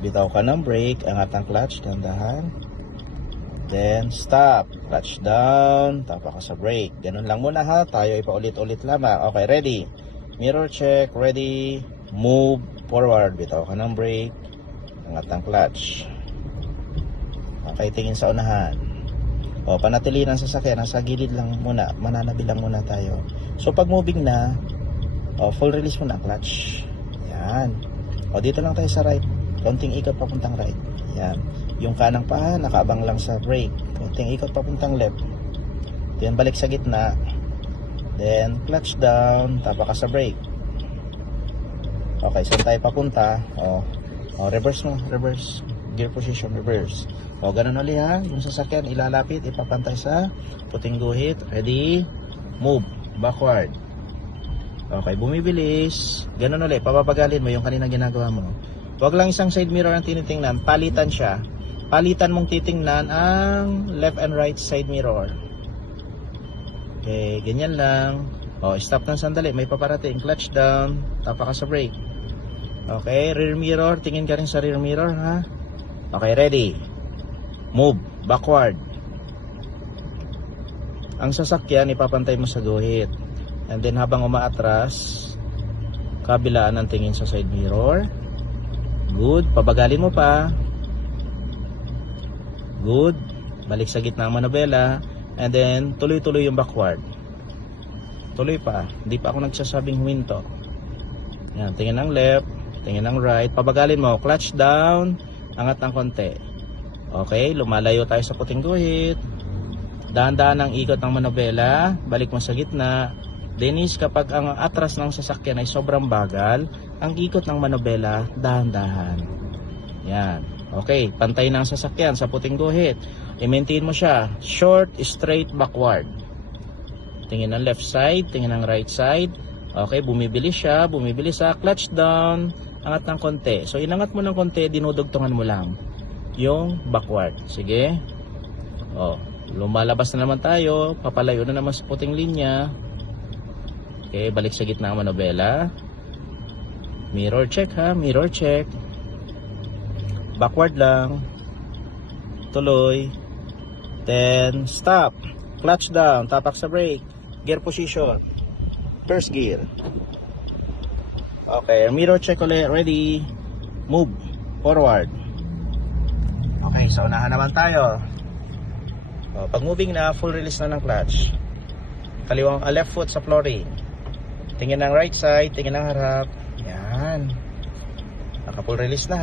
Bitaw ka ng brake, angat ang clutch, dandahan. Then stop, clutch down, tapa ka sa brake. Ganun lang muna ha, tayo ay paulit-ulit lamang. Okay, ready? Mirror check, ready, move forward. Bitaw ka ng brake, angat ang clutch. Okay, tingin sa unahan. O, panatili ng sasakyan, nasa gilid lang muna, mananabi lang muna tayo. So pag moving na, full release muna ang clutch. Yan. O, dito lang tayo sa right. Konting ikot papuntang right. Yan. Yung kanang paa, nakaabang lang sa brake. Konting ikot papuntang left. Then balik sa gitna. Then clutch down, tapa ka sa brake. Okay, saan tayo papunta? Reverse mo, reverse. Gear position, reverse. Ganun ulit ha. Yung sasakyan, ilalapit, ipapantay sa puting guhit. Ready? Move. Backward. Okay, bumibilis. Ganun ulit. Papapagalin mo yung kanina ginagawa mo. Huwag lang isang side mirror ang tinitingnan. Palitan siya. Palitan mong titingnan ang left and right side mirror. Okay, ganyan lang. Stop ng sandali. May paparating. Clutch down. Tapa ka sa brake. Okay, rear mirror. Tingin ka rin sa rear mirror ha. Okay, ready. Move. Backward. Ang sasakyan, ipapantay mo sa guhit. And then habang umaatras, kabilaan ang tingin sa side mirror. Good. Pabagalin mo pa. Good. Balik sa gitna ng manobela. And then, tuloy-tuloy yung backward. Tuloy pa. Hindi pa ako nagsasabing huminto. Yan. Tingin ng left. Tingin ng right. Pabagalin mo. Clutch down. Angat ng konti. Okay. Lumalayo tayo sa puting guhit. Dahan-dahan ang ikot ng manobela. Balik mo sa gitna. Dennis, kapag ang atras ng sasakyan ay sobrang bagal, ang ikot ng manobela, dahan-dahan. Yan. Okay, pantay na ang sasakyan sa puting guhit. I-maintain mo siya. Short, straight, backward. Tingin ng left side, tingin ng right side. Okay, bumibili siya, bumibili sa clutch down, angat ng konti. So, inangat mo ng konti, dinudugtungan mo lang yung backward. Sige. Lumalabas na naman tayo, papalayo na naman sa puting linya. Okay, balik sa gitna ng manobela. Mirror check ha, mirror check. Backward lang. Tuloy. Then stop. Clutch down, tapak sa brake. Gear position. First gear. Okay, mirror check ulit. Ready. Move. Forward. Okay, so unahan naman tayo. Pag moving na, full release na ng clutch. Kaliwang left foot sa flooring. Tingin ng right side, tingin ng harap. Yan. Naka full release na ha.